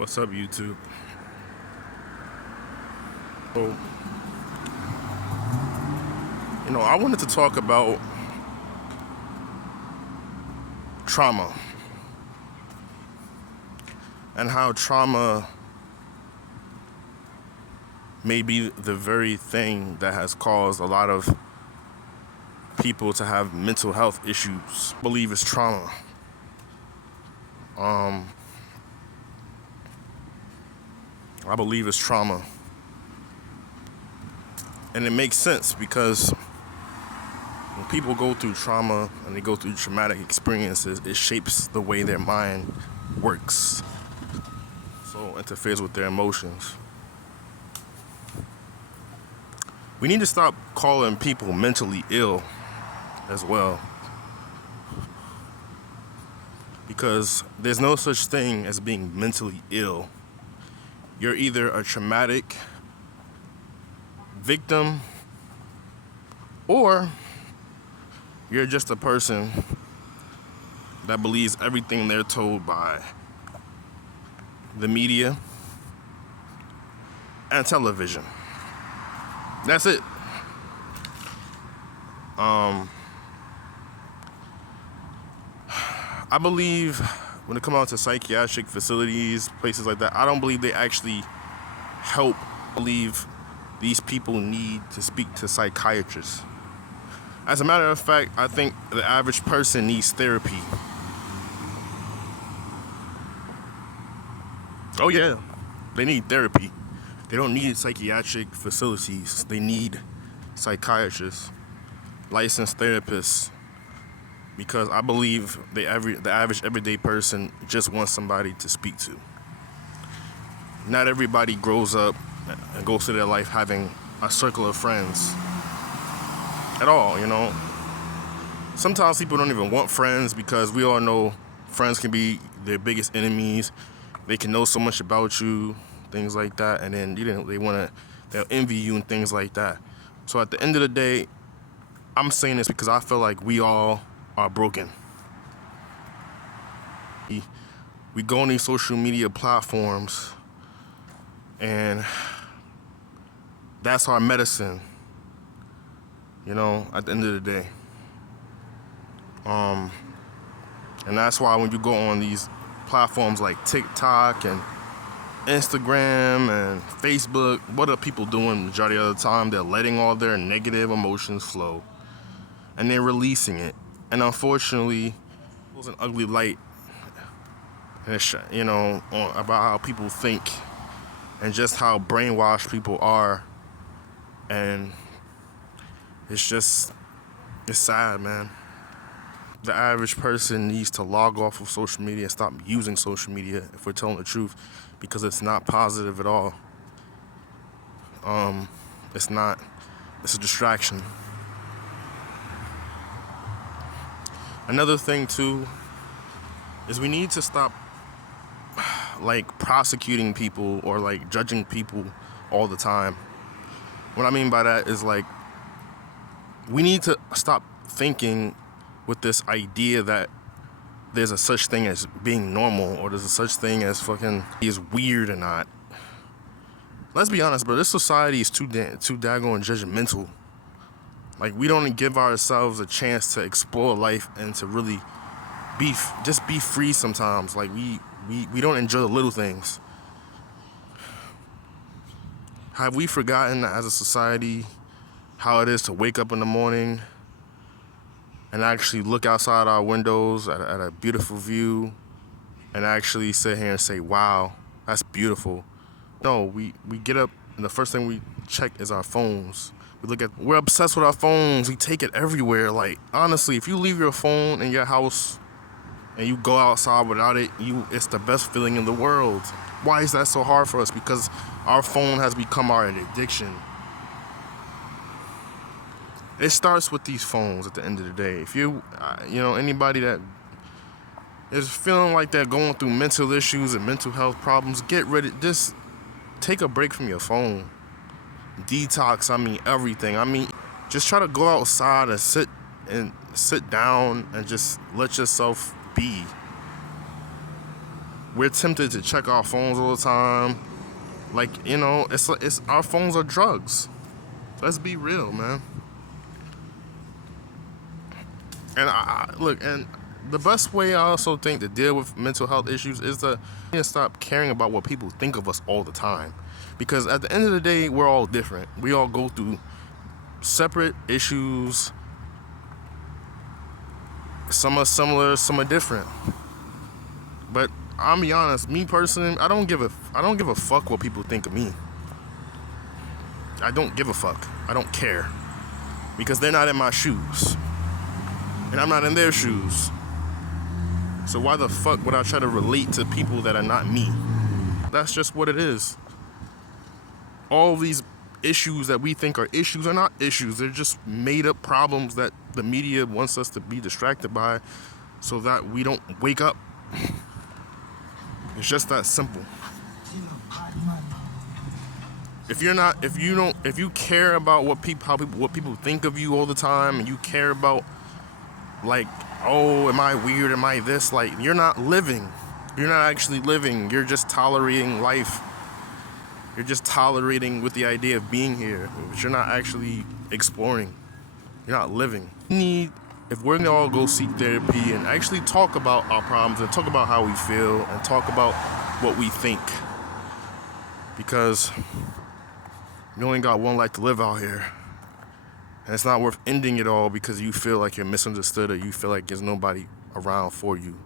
What's up, YouTube? So, I wanted to talk about trauma and how trauma may be the very thing that has caused a lot of people to have mental health issues. I believe it's trauma. I believe it's trauma. And it makes sense because when people go through trauma and they go through traumatic experiences, it shapes the way their mind works. So it interferes with their emotions. We need to stop calling people mentally ill as well. Because there's no such thing as being mentally ill. You're either a traumatic victim or you're just a person that believes everything they're told by the media and television. That's it. I believe when it comes out to psychiatric facilities, places like that, I don't believe they actually help. I believe these people need to speak to psychiatrists. As a matter of fact, I think the average person needs therapy. Oh yeah, they need therapy. They don't need psychiatric facilities. They need psychiatrists, licensed therapists, because I believe the average everyday person just wants somebody to speak to. Not everybody grows up and goes through their life having a circle of friends at all, Sometimes people don't even want friends because we all know friends can be their biggest enemies. They can know so much about you, things like that, and then they'll envy you and things like that. So at the end of the day, I'm saying this because I feel like we all are broken. We go on these social media platforms and that's our medicine, at the end of the day. And that's why when you go on these platforms like TikTok and Instagram and Facebook, what are people doing the majority of the time? They're letting all their negative emotions flow and they're releasing it. And unfortunately, it was an ugly light, about how people think and just how brainwashed people are. And it's sad, man. The average person needs to log off of social media and stop using social media, if we're telling the truth, because it's not positive at all. It's a distraction. Another thing too is we need to stop prosecuting people or judging people all the time. What I mean by that is we need to stop thinking with this idea that there's a such thing as being normal or there's a such thing as fucking is weird or not. Let's be honest, bro. This society is too daggone judgmental. We don't give ourselves a chance to explore life and to really be free sometimes. We don't enjoy the little things. Have we forgotten as a society how it is to wake up in the morning and actually look outside our windows at a beautiful view and actually sit here and say, wow, that's beautiful? No, we get up and the first thing we check is our phones. We're obsessed with our phones. We take it everywhere. Honestly, if you leave your phone in your house and you go outside without it, it's the best feeling in the world. Why is that so hard for us? Because our phone has become our addiction. It starts with these phones at the end of the day. If anybody that is feeling like they're going through mental issues and mental health problems, just take a break from your phone. Detox, everything. Just try to go outside and sit down and just let yourself be. We're tempted to check our phones all the time. Like, you know, it's our phones are drugs. Let's be real, man. And look, and the best way I also think to deal with mental health issues is to stop caring about what people think of us all the time. Because at the end of the day, we're all different. We all go through separate issues. Some are similar, some are different. But I'll be honest, me personally, I don't give a fuck what people think of me. I don't give a fuck. I don't care. Because they're not in my shoes. And I'm not in their shoes. So why the fuck would I try to relate to people that are not me? That's just what it is. All these issues that we think are issues are not issues. They're just made up problems that the media wants us to be distracted by so that we don't wake up. It's just that simple. If you care about what people think of you all the time, and you care about, like, oh, am I weird? Am I this? Like, you're not living. You're not actually living. You're just tolerating life. You're just tolerating with the idea of being here, but you're not actually exploring. You're not living. If we're gonna all go seek therapy and actually talk about our problems and talk about how we feel and talk about what we think, because you only got one life to live out here. And it's not worth ending it all because you feel like you're misunderstood or you feel like there's nobody around for you.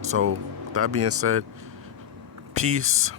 So, that being said, peace.